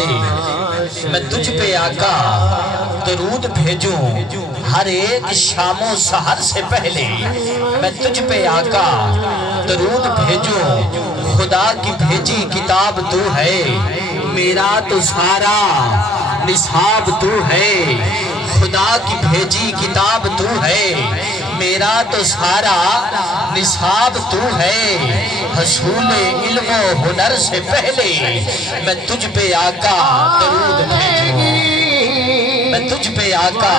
پہلے میں تجھ پہ آقا درود بھیجوں، ہر ایک شام و سحر سے پہلے میں تجھ پہ آقا درود بھیجوں، خدا کی بھیجی کتاب تو ہے، میرا تو سارا نصاب تو ہے، خدا کی بھیجی کتاب تو ہے، میرا تو سارا نصاب تو ہے، حصول علم و ہنر سے پہلے میں تجھ پہ آقا درود بھیجوں، میں تجھ پہ آقا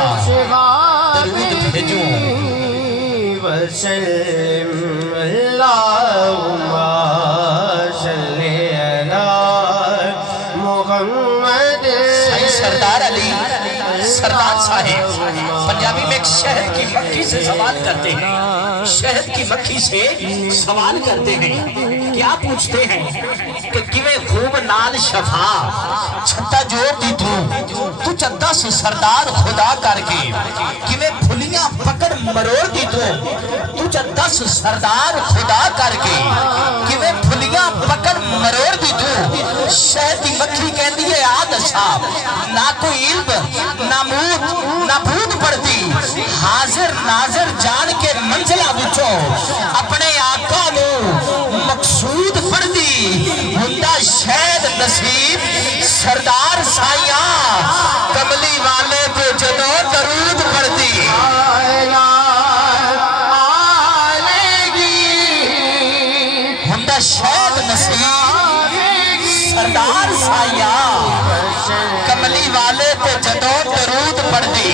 درود بھیجوں۔ وسلم اللہم صلی علی محمد۔ سردار علی سردار صاحب پنجابی میں ایک شہد کی مکھی سے سوال کرتے ہیں، شہد کی مکھی سے سوال کرتے ہیں، کیا پوچھتے ہیں کہ کیویں خوب نال شفا چھٹا جوڑ دی تو چدہ سے سردار خدا کر کے، کیویں پھلیاں پکڑ مروڑ دی تو چدہ سے سردار خدا کر کے، کیویں پھلیاں پکڑ مروڑ دی تو شہد کی مکھی کہندی ہے آدھ صاحب نہ کوئی علم نہ موت نہ بھوت پڑتی، حاضر ناظر جان کے منزلہ بچوں اپنے آقا نو مقصود پڑتی، ہندہ شہد نصیب سردار سائیاں کملی والے پہ جدوں درود پڑتی، ہندہ شہد نصیب سردار سائیاں کملی والے پہ جدوں درود پڑتی۔